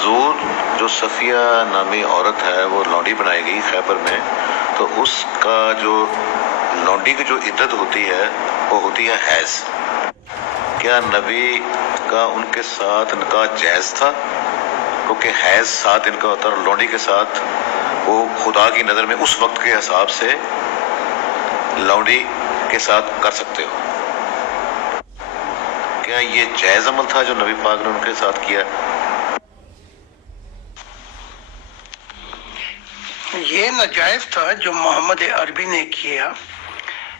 معذور جو صفیہ نامی عورت ہے وہ لونڈی بنائی گئی خیبر میں، تو اس کا جو لونڈی کی جو عدت ہوتی ہے وہ ہوتی ہے حیض۔ کیا نبی کا ان کے ساتھ نکاح جائز تھا؟ کیونکہ حیض ساتھ ان کا ہوتا ہے، اور لونڈی کے ساتھ وہ خدا کی نظر میں اس وقت کے حساب سے لونڈی کے ساتھ کر سکتے ہو۔ کیا یہ جائز عمل تھا جو نبی پاک نے ان کے ساتھ کیا؟ یہ ناجائز تھا جو محمد عربی نے کیا،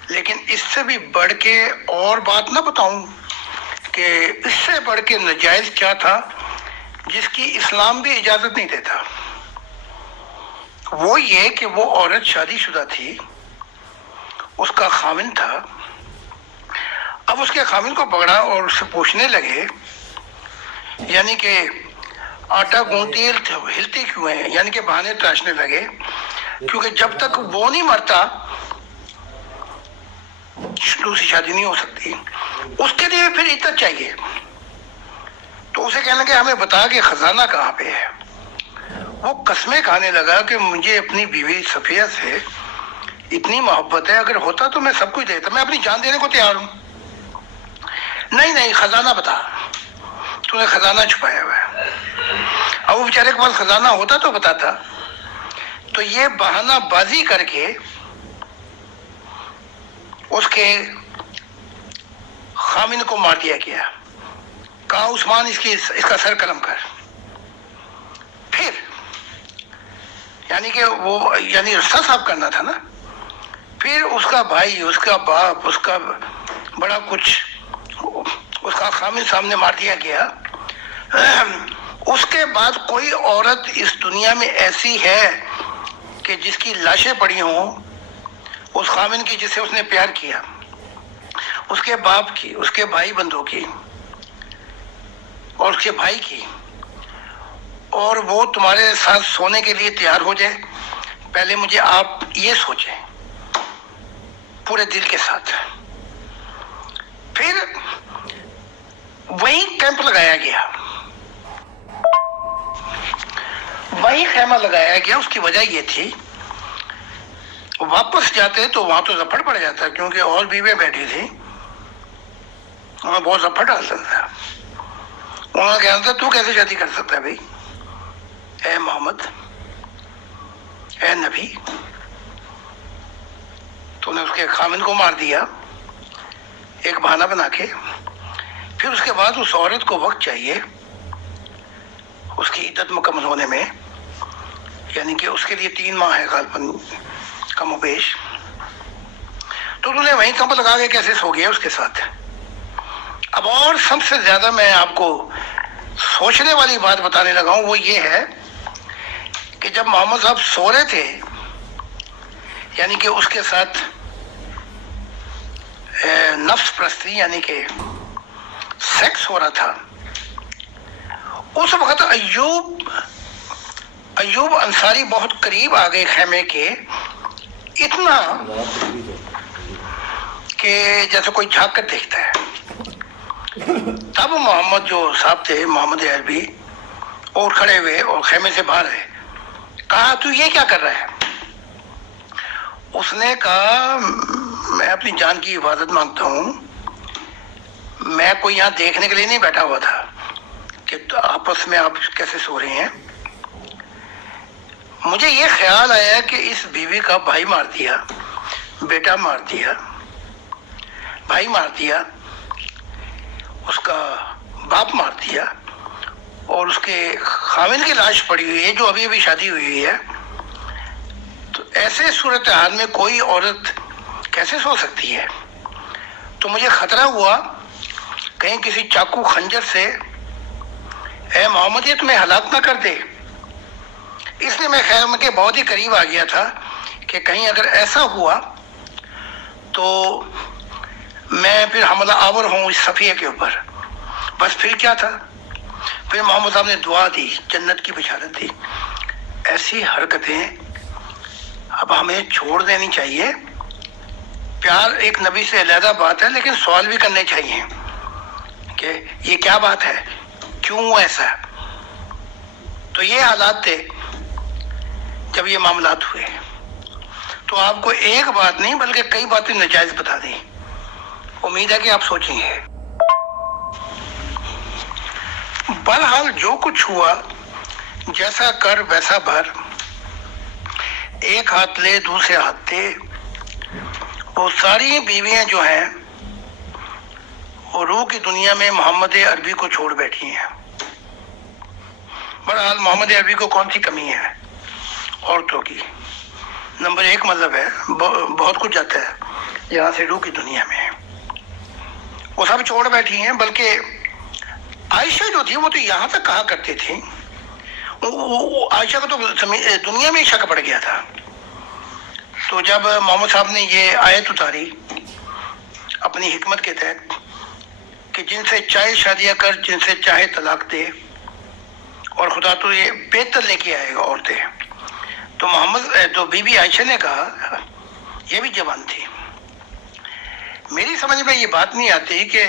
لیکن اس سے بھی بڑھ کے اور بات نہ بتاؤں کہ اس سے بڑھ کے ناجائز کیا تھا جس کی اسلام بھی اجازت نہیں دیتا۔ وہ یہ کہ وہ عورت شادی شدہ تھی، اس کا خاوند تھا، اب اس کے خاوند کو پکڑا اور اس سے پوچھنے لگے، یعنی کہ آٹا گونتی ہلتی کیوں ہے، یعنی کہ بہانے تراشنے لگے، کیونکہ جب تک وہ نہیں مرتا دوسری شادی نہیں ہو سکتی، اس کے لیے پھر عدت چاہیے۔ تو اسے کہنے لگے ہمیں بتا کہ خزانہ کہاں پہ ہے۔ وہ قسمیں کھانے لگا کہ مجھے اپنی بیوی صفیہ سے اتنی محبت ہے، اگر ہوتا تو میں سب کچھ دیتا، میں اپنی جان دینے کو تیار ہوں۔ نہیں خزانہ بتا، تو نے خزانہ چھپایا ہوا ہے۔ اب وہ بیچارے کے پاس خزانہ ہوتا تو بتاتا۔ تو یہ بہانہ بازی کر کے اس کے خامن کو مار دیا گیا، کہا عثمان اس کا سر قلم کر۔ پھر یعنی کہ وہ رستہ صاف کرنا تھا نا۔ پھر اس کا بھائی، اس کا باپ، اس کا بڑا کچھ، اس کا خامن سامنے مار دیا گیا۔ اس کے بعد کوئی عورت اس دنیا میں ایسی ہے کہ جس کی لاشیں پڑی ہوں اس خامن کی جسے اس نے پیار کیا، اس کے باپ کی، اس کے بھائی بندوں کی اور اس کے بھائی کی، اور وہ تمہارے ساتھ سونے کے لیے تیار ہو جائے؟ پہلے مجھے آپ یہ سوچیں پورے دل کے ساتھ۔ پھر وہیں کیمپ لگایا گیا، وہیں خیمہ لگایا گیا۔ اس کی وجہ یہ تھی واپس جاتے تو وہاں تو زفڑ پڑ جاتا، کیونکہ اور بیویں بیٹھی تھی، وہاں بہت زفڑ ڈالتا تھا۔ انہوں نے کہا تھا تو کیسے شادی کر سکتا ہے بھائی، اے محمد، اے نبی؟ تو نے اس کے خامن کو مار دیا ایک بہانہ بنا کے۔ پھر اس کے بعد اس عورت کو وقت چاہیے اس کی عدت مکمل ہونے میں، یعنی کہ اس کے لیے 3 ماہ ہے غالباً کم و بیش۔ تو انہوں نے وہیں کمپ لگا کے کیسے سو گیا اس کے ساتھ۔ اب اور سب سے زیادہ میں آپ کو سوچنے والی بات بتانے لگا ہوں، وہ یہ ہے کہ جب محمد صاحب سو رہے تھے، یعنی کہ اس کے ساتھ نفس پرستی یعنی کہ سیکس ہو رہا تھا، اس وقت ایوب انصاری بہت قریب آ گئے خیمے کے، اتنا کہ جیسے کوئی جھانک کر دیکھتا ہے۔ تب محمد جو صاحب تھے، محمد عربی، اور کھڑے ہوئے اور خیمے سے باہر آئے، کہا تو یہ کیا کر رہا ہے؟ اس نے کہا میں اپنی جان کی حفاظت مانگتا ہوں، میں کوئی یہاں دیکھنے کے لیے نہیں بیٹھا ہوا تھا کہ آپس میں آپ کیسے سو رہے ہیں۔ مجھے یہ خیال آیا کہ اس بیوی کا بھائی مار دیا، بیٹا مار دیا، بھائی مار دیا، اس کا باپ مار دیا، اور اس کے خاوند کی لاش پڑی ہوئی ہے جو ابھی ابھی شادی ہوئی ہے۔ تو ایسے صورتحال میں کوئی عورت کیسے سو سکتی ہے؟ تو مجھے خطرہ ہوا کہیں کسی چاقو خنجر سے اے محمد یہ تمہیں ہلاک نہ کر دے۔ اس لیے میں خیمے کے بہت ہی قریب آ گیا تھا کہ کہیں اگر ایسا ہوا تو میں پھر حملہ آور ہوں اس صفیہ کے اوپر۔ بس پھر کیا تھا، پھر محمد صاحب نے دعا دی، جنت کی بشارت دی۔ ایسی حرکتیں اب ہمیں چھوڑ دینی چاہیے۔ پیار ایک نبی سے علیحدہ بات ہے، لیکن سوال بھی کرنے چاہیے کہ یہ کیا بات ہے، کیوں ایسا ہے۔ تو یہ حالات تھے جب یہ معاملات ہوئے. تو آپ کو ایک بات نہیں بلکہ کئی باتیں ناجائز بتا دیں. امید ہے کہ آپ سوچیں گے. بہرحال جو کچھ ہوا، جیسا کر ویسا بھر، ایک ہاتھ لے دوسرے ہاتھ دے. وہ ساری بیویاں جو ہیں وہ روح کی دنیا میں محمد عربی کو چھوڑ بیٹھی ہیں. بہرحال محمد عربی کو کون سی کمی ہے عورتوں کی؟ نمبر 1 مطلب ہے بہت کچھ جاتا ہے یہاں سے روح کی دنیا میں. وہ سب چھوڑ بیٹھی ہیں. بلکہ عائشہ جو تھی وہ تو یہاں تک کہا کرتے تھے، عائشہ کو تو دنیا میں شک پڑ گیا تھا. تو جب محمد صاحب نے یہ آیت اتاری اپنی حکمت کے تحت کہ جن سے چاہے شادیاں کر، جن سے چاہے طلاق دے، اور خدا تو یہ بہتر لے کے آئے گا عورتیں، تو بی بی عائشہ نے کہا، یہ بھی جوان تھی، میری سمجھ میں یہ بات نہیں آتی کہ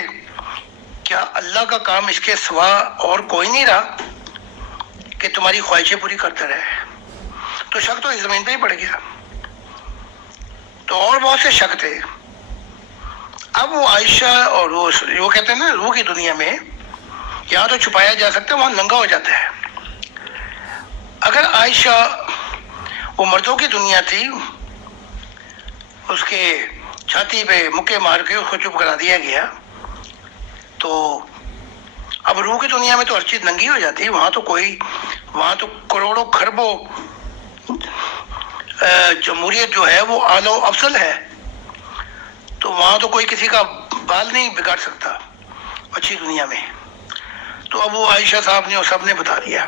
کیا اللہ کا کام اس کے سوا اور کوئی نہیں رہا کہ تمہاری خواہشیں پوری کرتا رہے؟ تو شک تو اس زمین پہ ہی پڑ گیا. تو اور بہت سے شک تھے. اب وہ عائشہ اور وہ کہتے ہیں نا روح کی دنیا میں یہاں تو چھپایا جا سکتا ہے، وہاں ننگا ہو جاتا ہے. اگر عائشہ وہ مردوں کی دنیا تھی، اس کے چھاتی پہ مکے مار کے اس کو چپ کرا دیا گیا، تو اب روح کی دنیا میں تو ہر چیز ننگی ہو جاتی ہے. وہاں تو کروڑوں خربوں جمہوریت جو ہے وہ اعلی و افضل ہے. تو وہاں تو کوئی کسی کا بال نہیں بگاڑ سکتا اچھی دنیا میں. تو اب وہ عائشہ صاحب نے اور سب نے بتا دیا،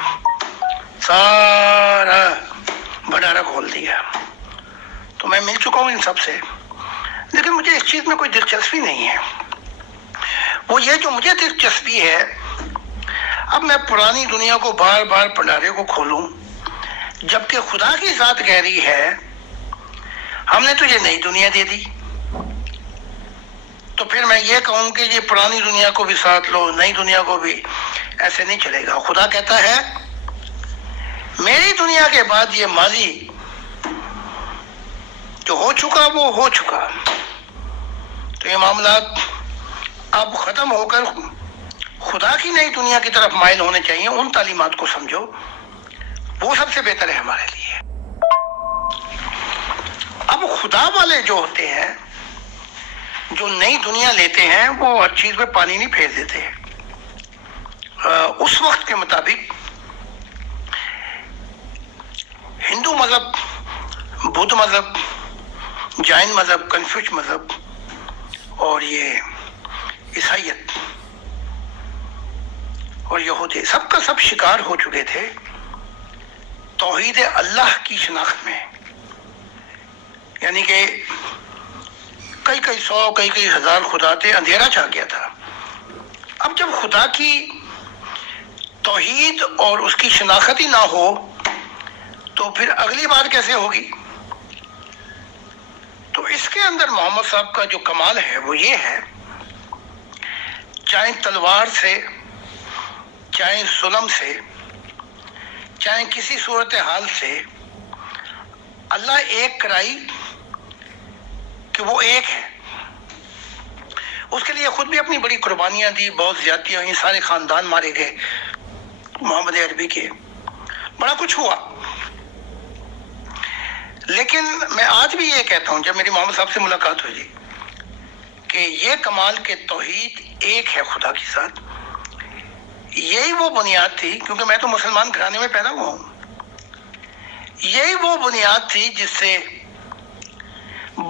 سارا بھنڈارا کھول دیا. تو میں مل چکا ہوں ان سب سے، لیکن مجھے اس چیز میں کوئی دلچسپی نہیں ہے. وہ یہ جو مجھے دلچسپی ہے، اب میں پرانی دنیا کو بار بار بھنڈارے کو کھولوں، جبکہ خدا کی ذات کہہ رہی ہے ہم نے تجھے نئی دنیا دے دی. تو پھر میں یہ کہوں کہ یہ پرانی دنیا کو بھی ساتھ لو، نئی دنیا کو بھی، ایسے نہیں چلے گا. خدا کہتا ہے میری دنیا کے بعد یہ ماضی جو ہو چکا وہ ہو چکا. تو یہ معاملات اب ختم ہو کر خدا کی نئی دنیا کی طرف مائل ہونے چاہیے. ان تعلیمات کو سمجھو، وہ سب سے بہتر ہے ہمارے لیے. اب خدا والے جو ہوتے ہیں، جو نئی دنیا لیتے ہیں، وہ ہر چیز پہ پانی نہیں پھیر دیتے. اس وقت کے مطابق ہندو مذہب، بدھ مذہب، جین مذہب، کنفیوش مذہب اور یہ عیسائیت اور یہودی سب کا سب شکار ہو چکے تھے توحید اللہ کی شناخت میں. یعنی کہ کئی سو کئی ہزار خدا تھے، اندھیرا چھا گیا تھا. اب جب خدا کی توحید اور اس کی شناخت ہی نہ ہو تو پھر اگلی بات کیسے ہوگی؟ تو اس کے اندر محمد صاحب کا جو کمال ہے وہ یہ ہے، چاہے تلوار سے، چاہے ظلم سے، چاہے کسی صورتحال سے، اللہ ایک کرائی کہ وہ ایک ہے. اس کے لیے خود بھی اپنی بڑی قربانیاں دی، بہت زیادتیاں ہوئیں، سارے خاندان مارے گئے محمد عربی کے، بڑا کچھ ہوا. لیکن میں آج بھی یہ کہتا ہوں جب میری محمد صاحب سے ملاقات ہوئی کہ یہ کمال کے توحید ایک ہے خدا کے ساتھ. یہی وہ بنیاد تھی، کیونکہ میں تو مسلمان گھرانے میں پیدا ہوا ہوں، یہی وہ بنیاد تھی جس سے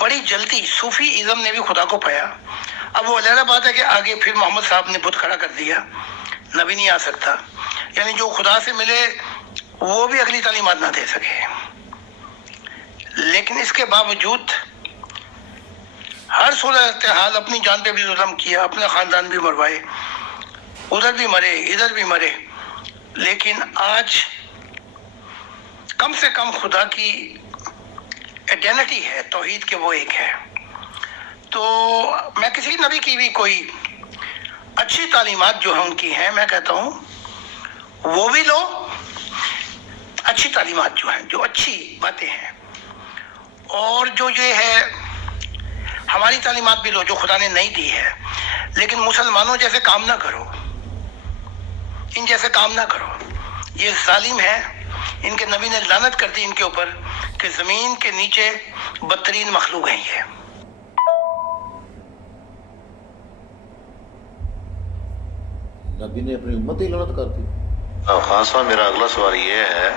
بڑی جلدی صوفی ازم نے بھی خدا کو پایا. اب وہ علیحدہ بات ہے کہ آگے پھر محمد صاحب نے بت کھڑا کر دیا، نبی نہیں آ سکتا، یعنی جو خدا سے ملے وہ بھی اگلی تعلیمات نہ دے سکے. لیکن اس کے باوجود ہر صورتحال اپنی جان پہ بھی ظلم کیا، اپنا خاندان بھی مروائے، ادھر بھی مرے ادھر بھی مرے. لیکن آج کم سے کم خدا کی آئیڈینٹی ہے توحید کے، وہ ایک ہے. تو میں کسی نبی کی بھی کوئی اچھی تعلیمات جو ہیں ان کی ہیں، میں کہتا ہوں وہ بھی لو، اچھی تعلیمات جو ہیں، جو اچھی باتیں ہیں، اور جو یہ ہے ہماری تعلیمات بھی لو جو خدا نے نہیں دی ہے، لیکن مسلمانوں جیسے کام نہ کرو، ان جیسے کام نہ کرو، یہ ظالم ہے، ان کے نبی نے لعنت کر دی ان کے اوپر کہ زمین کے نیچے بدترین مخلوق ہیں یہ۔ نبی نے اپنی امت ہی لعنت کر دی۔ خان صاحب میرا اگلا سوال یہ ہے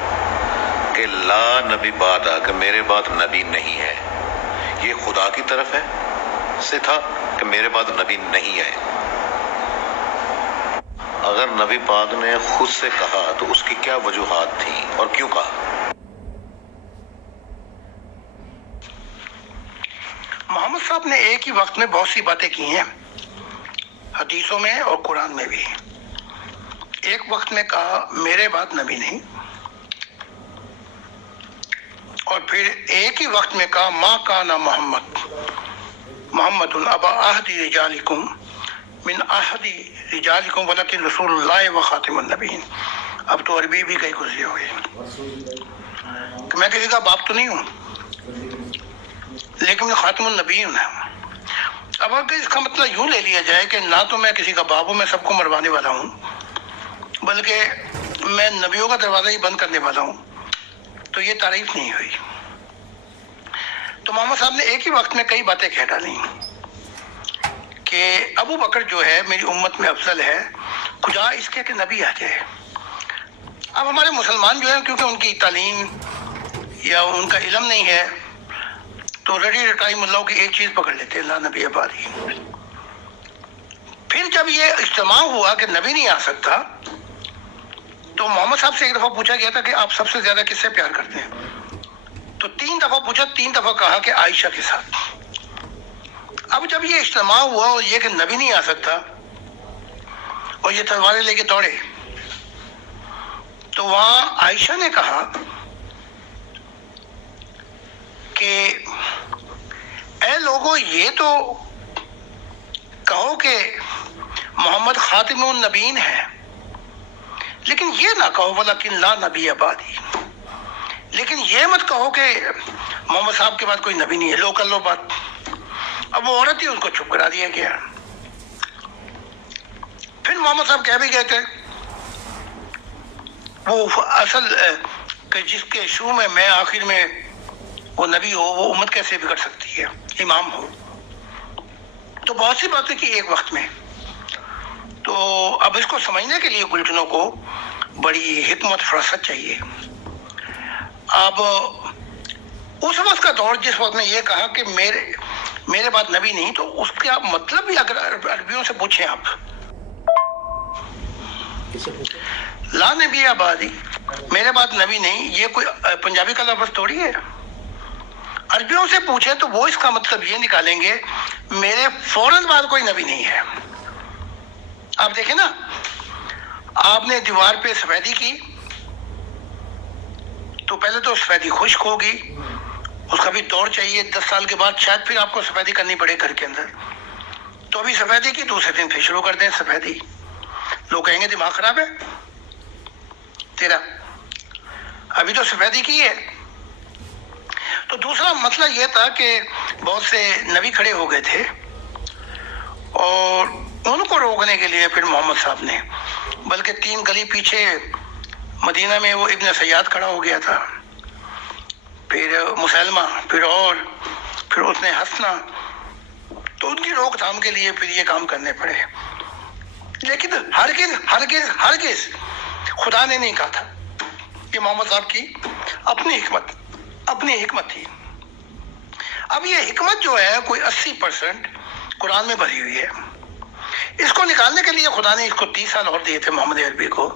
کہ لا نبی بعد کہ میرے بعد نبی نہیں ہے، یہ خدا کی طرف ہے سے تھا کہ میرے بعد نبی نہیں ہے؟ اگر نبی پاک نے خود سے کہا تو اس کی کیا وجوہات تھیں اور کیوں کہا؟ محمد صاحب نے ایک ہی وقت میں بہت سی باتیں کی ہیں، حدیثوں میں اور قرآن میں بھی۔ ایک وقت میں کہا میرے بعد نبی نہیں، اور پھر ایک ہی وقت میں کہا ما کان محمد ابا احد رجالکم من احد رجالکم ولکن رسول اللہ و خاتم النبیین۔ اب تو عربی بھی کئی گزری ہو گئی کہ میں کسی کا باپ تو نہیں ہوں لیکن میں خاتم النبیین ہوں۔ اب اگر اس کا مطلب یوں لے لیا جائے کہ نہ تو میں کسی کا باپ ہوں، میں سب کو مروانے والا ہوں، بلکہ میں نبیوں کا دروازہ ہی بند کرنے والا ہوں، تو یہ تعریف نہیں ہوئی۔ تو محمد صاحب نے ایک ہی وقت میں کئی باتیں کہہ ڈالی کہ ابو بکر جو ہے میری امت میں افضل ہے، کجا اس کے کہ نبی آ جائے۔ اب ہمارے مسلمان جو ہیں کیونکہ ان کی تعلیم یا ان کا علم نہیں ہے تو رٹی رٹائی ملاؤں کی ایک چیز پکڑ لیتے ہیں، لا نبی آبادی۔ پھر جب یہ اجتماع ہوا کہ نبی نہیں آ سکتا تو محمد صاحب سے ایک دفعہ پوچھا گیا تھا کہ آپ سب سے زیادہ کس سے پیار کرتے ہیں؟ تو 3 دفعہ پوچھا، 3 دفعہ کہا کہ عائشہ کے ساتھ۔ اب جب یہ اجتماع ہوا اور یہ کہ نبی نہیں آ سکتا اور یہ تلواریں لے کے دوڑے، تو وہاں عائشہ نے کہا کہ اے لوگو یہ تو کہو کہ محمد خاتم النبیین ہے، لیکن یہ نہ کہو ولکن لا نبی بعدی، لیکن یہ مت کہو کہ محمد صاحب کے بعد کوئی نبی نہیں ہے، لو کر لو بات۔ اب وہ عورت ہی ان کو چپ کرا دیا گیا۔ پھر محمد صاحب کہہ بھی گئے تھے وہ اصل کہ جس کے شروع میں آخر میں وہ نبی ہو، وہ امت کیسے بگڑ سکتی ہے، امام ہو۔ تو بہت سی باتیں کی ایک وقت میں۔ تو اب اس کو سمجھنے کے لیے گلٹنوں کو بڑی حکمت فراست چاہیے۔ اب اس وقت کا دور جس وقت میں یہ کہا کہ میرے بعد نبی نہیں، تو اس کا مطلب بھی اگر عربیوں سے پوچھیں آپ، لا نبی آبادی، میرے بعد نبی نہیں، یہ کوئی پنجابی کا لفظ تھوڑی ہے۔ عربیوں سے پوچھیں تو وہ اس کا مطلب یہ نکالیں گے میرے فوراً بعد کوئی نبی نہیں ہے۔ آپ دیکھیں نا، آپ نے دیوار پہ سفیدی کی تو پہلے تو سفیدی خشک ہوگی، اس کا بھی دور چاہیے، 10 سال کے بعد شاید پھر آپ کو سفیدی کرنی پڑے گھر کے اندر۔ تو ابھی سفیدی کی، دوسرے دن پھر شروع کر دیں سفیدی، لوگ کہیں گے دماغ خراب ہے تیرا، ابھی تو سفیدی کی ہے۔ تو دوسرا مسئلہ یہ تھا کہ بہت سے نبی کھڑے ہو گئے تھے اور ان کو روکنے کے لیے پھر محمد صاحب نے، بلکہ 3 گلی پیچھے مدینہ میں وہ ابن سیاد کھڑا ہو گیا تھا، پھر مسلمہ، پھر اس نے ہنسنا، تو ان کی روک تھام کے لیے پھر یہ کام کرنے پڑے۔ لیکن ہرگز خدا نے نہیں کہا تھا، یہ محمد صاحب کی اپنی حکمت تھی۔ اب یہ حکمت جو ہے کوئی 80% قرآن میں بھری ہوئی ہے، اس کو نکالنے کے لیے خدا نے اس کو 30 سال اور دیے تھے محمد عربی کو،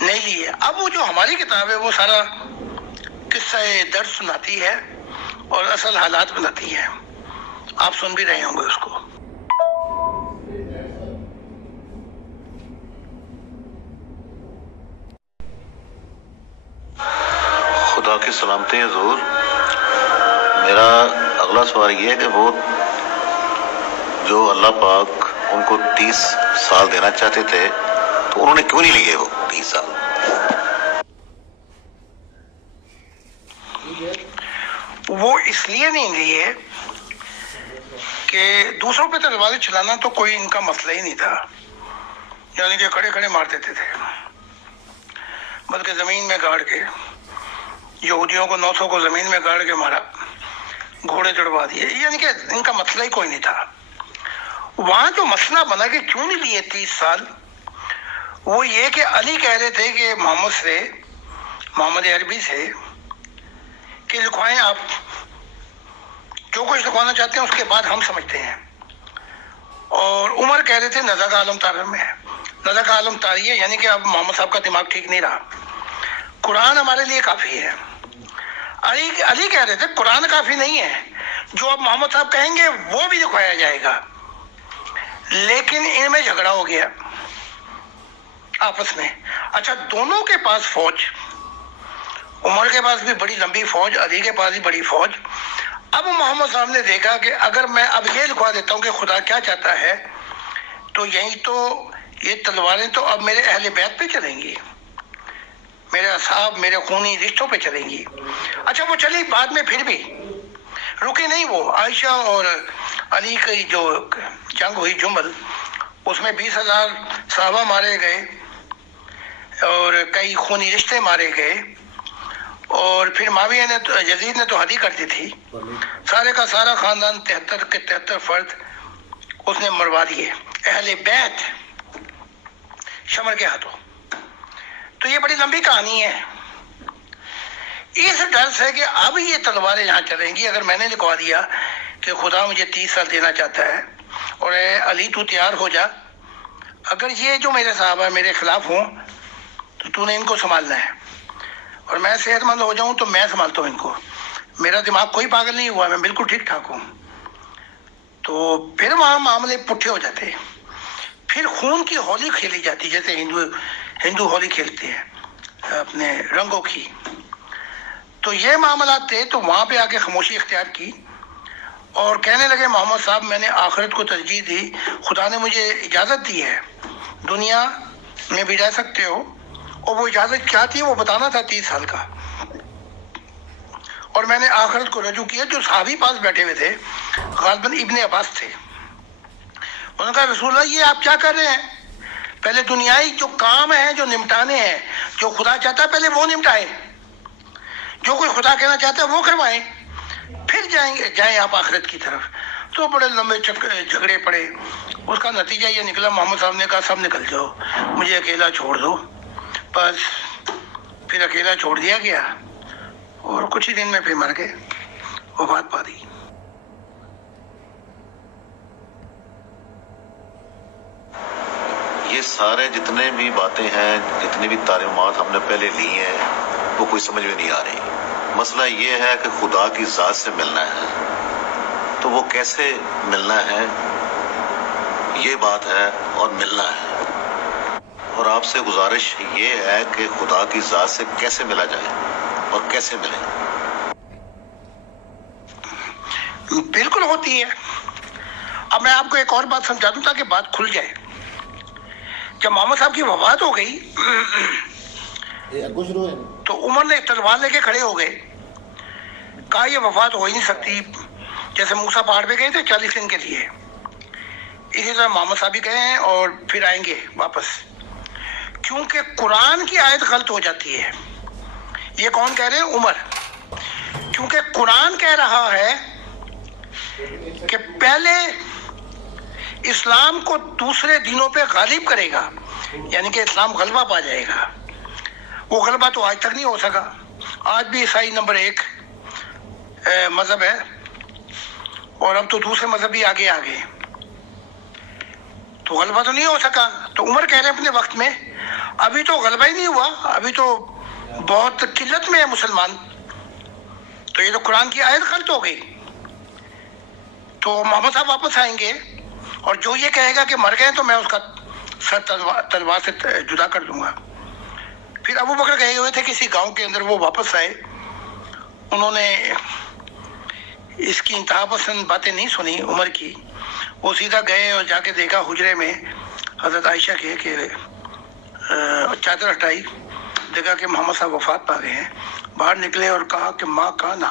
نہیں لیے۔ اب وہ جو ہماری کتاب ہے وہ سارا قصہ درد سناتی ہے اور اصل حالات بناتی ہے، آپ سن بھی رہے ہوں گے اس کو۔ خدا کی سلامتی حضور، میرا اگلا سوال یہ ہے کہ وہ جو اللہ پاک ان کو 30 سال دینا چاہتے تھے تو انہوں نے کیوں نہیں لیے وہ 30 سال؟ وہ اس لیے نہیں لیے کہ دوسروں پہ تلواریں چلانا تو کوئی ان کا مسئلہ ہی نہیں تھا، یعنی کہ کھڑے کھڑے مار دیتے تھے، بلکہ زمین میں گاڑ کے یہودیوں کو 900 کو زمین میں گاڑ کے مارا، گھوڑے چڑھوا دیے، یعنی کہ ان کا مسئلہ ہی کوئی نہیں تھا۔ وہاں جو مسئلہ بنا کہ کیوں نہیں لیے 30 سال، وہ یہ کہ علی کہہ رہے تھے کہ محمد عربی سے کہ لکھوائیں آپ، جو کچھ لکھوانا چاہتے ہیں اس کے بعد ہم سمجھتے ہیں، اور عمر کہہ رہے تھے نزا کا عالم طاری میں ہے، نزا کا عالم طاری ہے، یعنی کہ اب محمد صاحب کا دماغ ٹھیک نہیں رہا، قرآن ہمارے لیے کافی ہے۔ علی کہہ رہے تھے قرآن کافی نہیں ہے، جو اب محمد صاحب کہیں گے وہ بھی لکھوایا جائے گا، لیکن ان میں جھگڑا ہو گیا آپس میں۔ اچھا، دونوں کے پاس فوج، عمر کے پاس بھی بڑی لمبی فوج، علی کے پاس بھی بڑی فوج۔ اب محمد صاحب نے دیکھا کہ اگر میں اب یہ لکھوا دیتا ہوں کہ خدا کیا چاہتا ہے، تو یہی تو یہ تلواریں تو اب میرے اہل بیت پہ چلیں گی، میرے اصحاب، میرے خونی رشتوں پہ چلیں گی۔ اچھا، وہ چلی، بعد میں پھر بھی رکے نہیں، وہ عائشہ اور علی کی جو جنگ ہوئی جمل، اس میں 20,000 صحابہ مارے گئے اور کئی خونی رشتے مارے گئے، اور پھر معاویہ نے یزید نے تو حد ہی کر دی تھی، سارے کا سارا خاندان 73 کے 73 فرد اس نے مروا دیے، اہل بیت شمر کے ہاتھوں۔ تو یہ بڑی لمبی کہانی ہے۔ اس ڈر سے کہ اب یہ تلواریں یہاں چلیں گی، اگر میں نے لکھوا دیا کہ خدا مجھے 30 سال دینا چاہتا ہے اور اے علی تو تیار ہو جا، اگر یہ جو میرے صحابہ میرے خلاف ہوں تو نے ان کو سنبھالنا ہے، اور میں صحت مند ہو جاؤں تو میں سنبھالتا ہوں ان کو، میرا دماغ کوئی پاگل نہیں ہوا، میں بالکل ٹھیک ٹھاک ہوں۔ تو پھر وہاں معاملے پٹھے ہو جاتے، پھر خون کی ہولی کھیلی جاتی، جیسے ہندو ہولی کھیلتے ہیں اپنے رنگوں کی۔ تو یہ معاملات تھے، تو وہاں پہ آ کے خاموشی اختیار کی اور کہنے لگے محمد صاحب میں نے آخرت کو ترجیح دی، خدا نے مجھے اجازت دی ہے، دنیا میں بھی رہ سکتے ہو، اور وہ اجازت کیا تھی وہ بتانا تھا 30 سال کا، اور میں نے آخرت کو رجوع کیا۔ جو صحابی پاس بیٹھے ہوئے تھے غالباً ابن عباس تھے، انہوں نے کہا رسول اللہ یہ آپ کیا کر رہے ہیں، پہلے دنیائی جو کام ہیں جو نمٹانے ہیں، جو خدا چاہتا ہے پہلے وہ نمٹائیں، جو کوئی خدا کہنا چاہتا ہے وہ کروائیں، پھر جائیں آپ آخرت کی طرف۔ تو بڑے لمبے جھگڑے پڑے، اس کا نتیجہ یہ نکلا محمد صاحب نے کہا سب نکل جاؤ، مجھے اکیلا چھوڑ دو، بس پھر اکیلا چھوڑ دیا گیا اور کچھ ہی دن میں پھر مر گئے، وفات پا دی۔ یہ سارے جتنے بھی باتیں ہیں، جتنی بھی تعلیمات ہم نے پہلے لی ہیں، وہ کوئی سمجھ میں نہیں آ رہی۔ مسئلہ یہ ہے کہ خدا کی ذات سے ملنا ہے، تو وہ کیسے ملنا ہے، یہ بات ہے، اور ملنا ہے۔ اور آپ سے گزارش یہ ہے کہ خدا کی ذات سے کیسے ملا جائے اور کیسے ملے۔ بالکل ہوتی ہے۔ اب میں آپ کو ایک اور بات سمجھا دوں تاکہ بات کھل جائے۔ جب محمد صاحب کی وفات ہو گئی تو عمر نے تلوار لے کے کھڑے ہو گئے، کہا یہ وفات ہو ہی نہیں سکتی، جیسے موسیٰ پہاڑ پہ گئے تھے 40 دن کے لیے، اسی طرح محمد صاحب بھی گئے ہیں اور پھر آئیں گے واپس، کیونکہ قرآن کی آیت غلط ہو جاتی ہے۔ یہ کون کہہ رہے ہیں؟ عمر، کیونکہ قرآن کہہ رہا ہے کہ پہلے اسلام کو دوسرے دینوں پہ غالب کرے گا، یعنی کہ اسلام غلبہ پا جائے گا۔ وہ غلبہ تو آج تک نہیں ہو سکا، آج بھی عیسائی نمبر 1 مذہب ہے، اور اب تو دوسرے مذہب بھی آگے آگے، تو غلبہ تو نہیں ہو سکا۔ تو عمر کہہ رہے ہیں اپنے وقت میں ابھی تو غلبہ ہی نہیں ہوا، ابھی تو بہت قلت میں ہے مسلمان، تو یہ تو قرآن کی آیت غلط ہو گئی۔ تو محمد صاحب واپس آئیں گے اور جو یہ کہے گا کہ مر گئے تو میں اس کا سر تلوار سے جدا کر دوں گا۔ پھر ابو بکر گئے ہوئے تھے کسی گاؤں کے اندر، وہ واپس آئے، انہوں نے اس کی انتہا پسند باتیں نہیں سنی عمر کی، وہ سیدھا گئے اور جا کے دیکھا حجرے میں حضرت عائشہ کے کہ چادر ہٹائی، دیکھا کہ محمد صاحب وفات پا گئے ہیں، باہر نکلے اور کہا کہ ماں کہاں نا،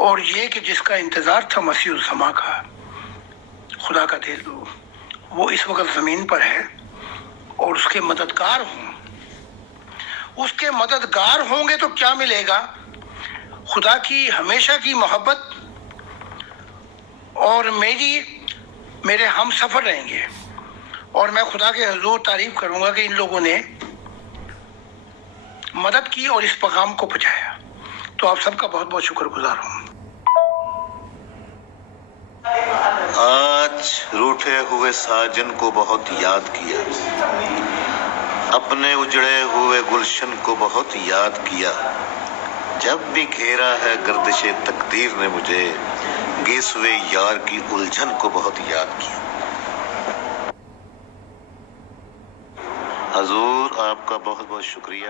اور یہ کہ جس کا انتظار تھا مسیح الزما کا، خدا کا دل، وہ اس وقت زمین پر ہے اور اس کے مددگار ہوں۔ اس کے مددگار ہوں گے تو کیا ملے گا؟ خدا کی ہمیشہ کی محبت اور میرے ہم سفر رہیں گے، اور میں خدا کے حضور تعریف کروں گا کہ ان لوگوں نے مدد کی اور اس پیغام کو پہنچایا۔ تو آپ سب کا بہت بہت شکر گزار ہوں۔ آج روٹھے ہوئے ساجن کو بہت یاد کیا، اپنے اجڑے ہوئے گلشن کو بہت یاد کیا، جب بھی گھیرا ہے گردش تقدیر نے مجھے، گیسوے یار کی الجھن کو بہت یاد کیا۔ حضور آپ کا بہت بہت شکریہ۔